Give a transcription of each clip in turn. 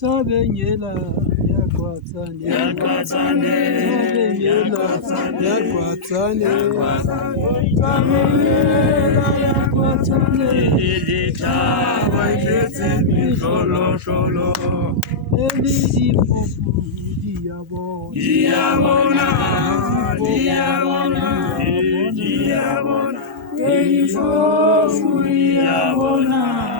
Tabenyela yakwatsane tabenyela yakwatsane tabenyela yakwatsane litaba jetse mihlolo elidifufu diabona elidifufu diabona elidifufu diabona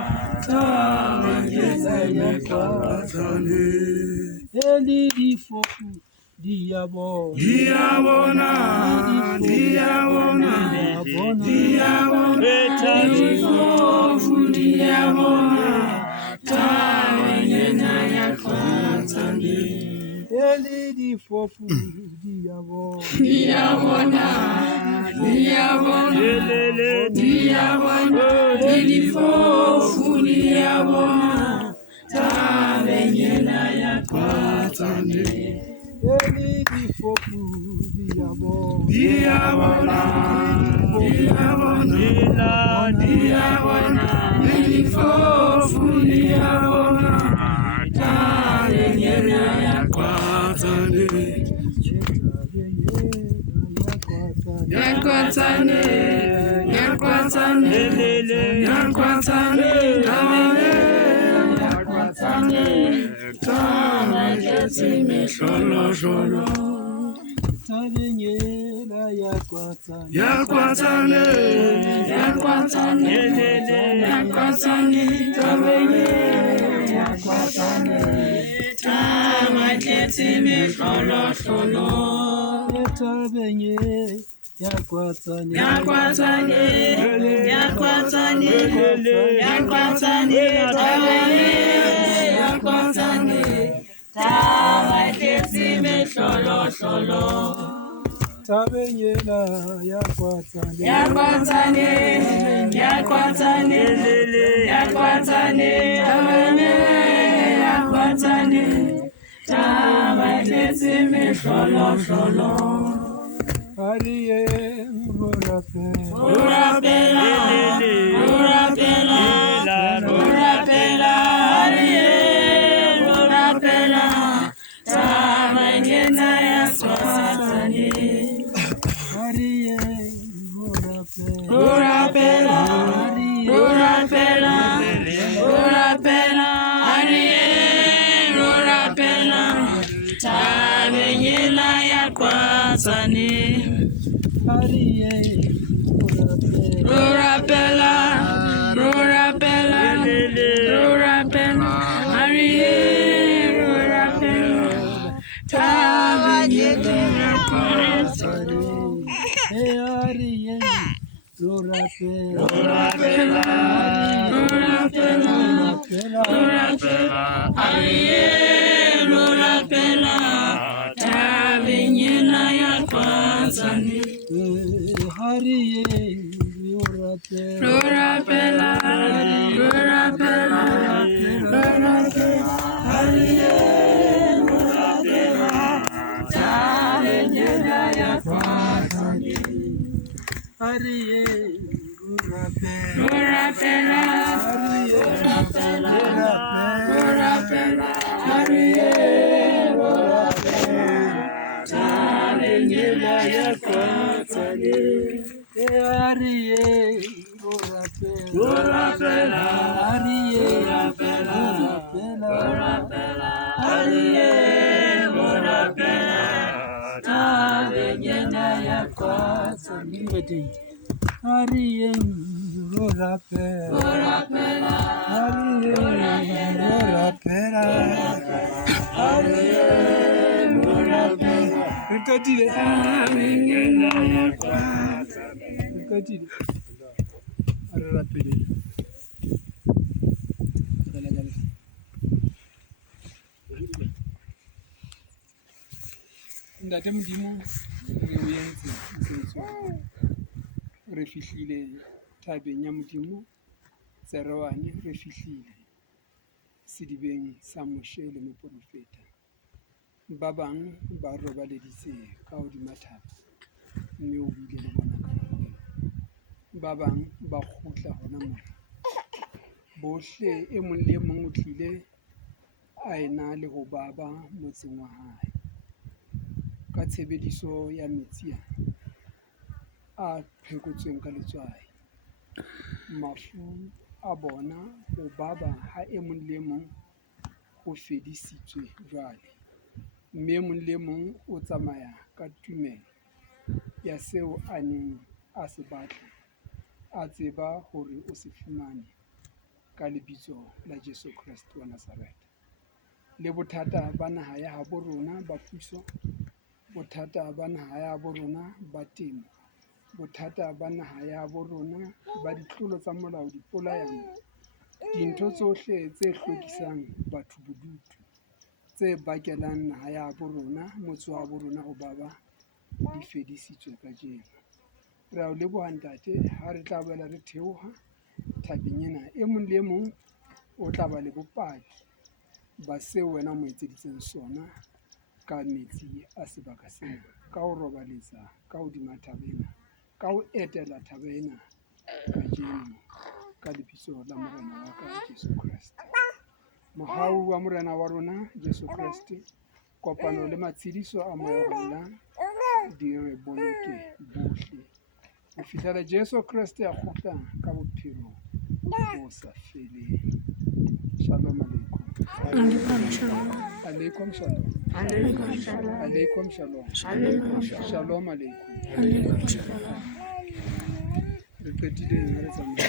Ntate Modimo re o entse mosebetsi wa hao. Re fihlile thabeng ya Modimo Tserewane, re fihlile sedibeng sa Moshe le Moprofeta. Ba bang ba robaleditse ka hodima thaba, mme o buile le bona ka nako eo. Ba bang ba kgutla hona moo. Bohle e mong le e mong o tlile a ena le ho baba motseng wa hae ka tshebediso ya metsi a phekotsweng ka letswai. Mafu a bona ho baba ha e mong le e mong ho fedisitswe jwale, mme e mong le mong o tsamaya ka tumelo ya seo a neng a se batla, a tseba hore o se fumane ka lebitso la Jesu Kreste wa Nazareth. Le bothata ba naha ya habo rona ba puso, bothata ba naha ya habo rona ba temo, bothata ba naha ya habo rona ba ditlolo tsa molao, dipolayano, dintho tsohle tse hlwekisang batho bodutu, tse bakelang naha ya habo rona, motse wa habo rona ho baba, di fedisitswe kajeno. Re a o leboha ntate, ha re tla boela re theoha thabeng ena, e mong le e mong o tla ba le bopaki ba seo wena o mo etseditseng sona ka metsi a sebaka sena, ka ho robaletsa ka hodima thaba ena, ka ho etela thaba ena kajeno ka lebitso la morena wa ka Jesu Kreste. Mohau wa morena wa rona Jesu Kreste, kopano le matshediso a moya o holang di re boloke bohle ho fihlela Jesu Kreste a kgutla ka bophelo bo sa feleng. Shalom aleikum. Aleikum shalom. Aleikum shalom. Shalom aleikum. Re qetile re tsamaya.